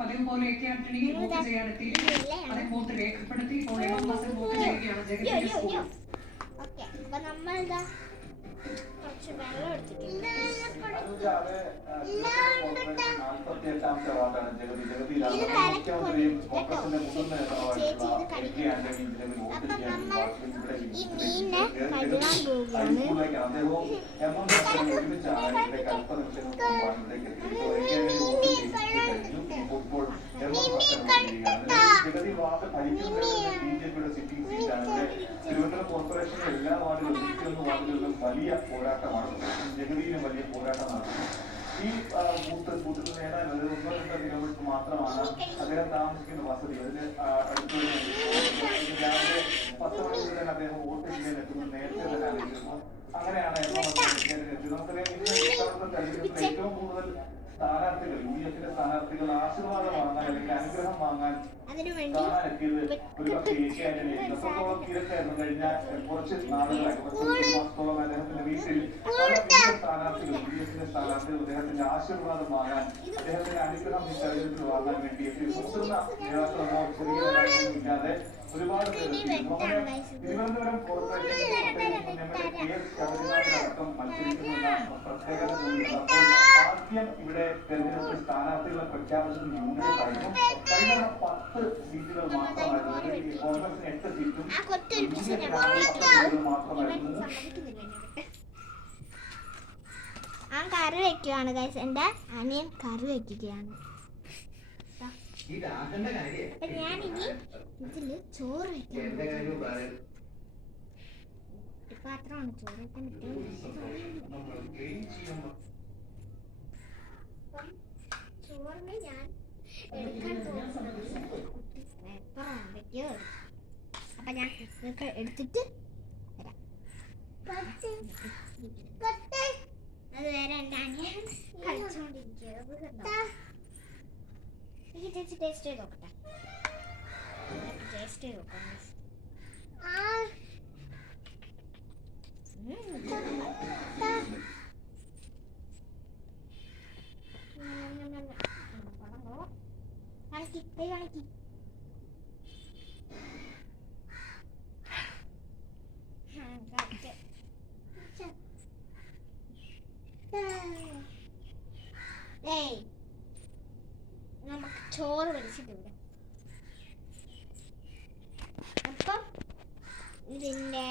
പതിവ് പോലെ AKRTണിയിൽ വോട്ട് ചെയ്യാനെത്തിയിട്ടുണ്ട്. അതിൽ വോട്ട് രേഖപ്പെടുത്തി ഇപ്പോൾ മാസം വോട്ട് ചെയ്യുകയാണ് ജഗദീഷ് സ്കൂൾ. ഓക്കെ, അപ്പൊ നമ്മളിതാ കുറച്ച് വെള്ളം എടുത്തിട്ടുണ്ട്. ചേച്ചി ഇത് കടിക്കണം. അപ്പൊ നമ്മൾ ഈ മീനിനെ കഴുകാൻ പോവുകയാണ്. തിരുവനന്തപുരം കോർപ്പറേഷനിലെ എല്ലാ വാർഡുകളിലും വലിയ പോരാട്ടമാണ്. ജഗതിയിലും വലിയ പോരാട്ടം നടത്തുന്നു. ഈ ബൂത്തിൽ നേടാൻ ഒരു 1-2 കിലോമീറ്റർ മാത്രമാണ് അദ്ദേഹം താമസിക്കുന്ന വസതി. അതിന് അടുത്തൊരു രാവിലെ 10 മണി മുതൽ അദ്ദേഹം വോട്ട് ചെയ്യാൻ എത്തുന്നത് നേരത്തെ തന്നെ അറിയിച്ചിരുന്നു. അങ്ങനെയാണ് എത്തിയത്. നമുക്കറിയാം, ഇന്ന് തെരഞ്ഞെടുപ്പിൽ ഏറ്റവും കൂടുതൽ സ്ഥാനാർത്ഥികൾ, UDFിന്റെ സ്ഥാനാർത്ഥികൾ ആശീർവാദം വാങ്ങാൻ അല്ലെങ്കിൽ അനുഗ്രഹം വാങ്ങാൻ കാണാനെത്തിയത് ഒരുപക്ഷെ AKRTണിയായിരുന്നു. അത്രത്തോളം തിരക്കായിരുന്നു കഴിഞ്ഞ കുറച്ച് നാളുകളായി. 10 മാസത്തോളം അദ്ദേഹത്തിന്റെ വീട്ടിൽ പല സ്ഥാനാർത്ഥികൾ, UDFിന്റെ സ്ഥാനാർത്ഥികൾ അദ്ദേഹത്തിന്റെ ആശീർവാദം വാങ്ങാൻ, അദ്ദേഹത്തിന്റെ അനുഗ്രഹം ഈ തെരഞ്ഞെടുപ്പിൽ വാങ്ങാൻ വേണ്ടി മുതിർന്ന നേതാക്കളോ ചെറിയ നേതാക്കളൊന്നുമില്ലാതെ ഒരുപാട് പേര് തിരുവനന്തപുരം കോർപ്പറേഷൻ അടക്കം മത്സരിക്കുന്ന പ്രത്യേകത. അപ്പോൾ ആദ്യം ഇവിടെ തെരഞ്ഞെടുപ്പ് സ്ഥാനാർത്ഥികളെ പ്രഖ്യാപിച്ചത് യൂണിയനായിരുന്നു. കഴിഞ്ഞ 10 സീറ്റുകൾ മാത്രമായിരുന്നു. കോൺഗ്രസിന് 8 സീറ്റും മാത്രമായിരുന്നു. ആ കറി വെക്കുകയാണ് ഗൈസ്. എന്റെ അനിയൻ കറി വെക്കുകയാണ്. അപ്പൊ ഞാനിനി ഇതില് ചോറ് വെക്കാൻ പാത്രമാണ്. ചോറ് വെക്കാൻ ചോറിന് ഞാൻ എടുക്കാൻ പോകുന്നത്. അപ്പൊ ഞാൻ എടുത്തിട്ട് വരാം. അതുവരെ എന്റെ അനിയൻ കളിച്ചോണ്ടിരിക്കുന്നത്. എനിക്ക് ചേച്ചി ടേസ്റ്റ് ചെയ്ത് നോക്കട്ടെ. ടേസ്റ്റ് ചെയ്ത് നോക്കാം. കാണിക്ക്. നമുക്ക് ചോറ് വലിച്ചിട്ടുണ്ട്. അപ്പം ഇതിൻ്റെ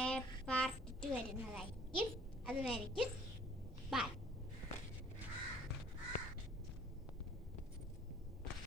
പാർട്ട് 2 വരുന്നതായിരിക്കും. അതുവരയ്ക്കും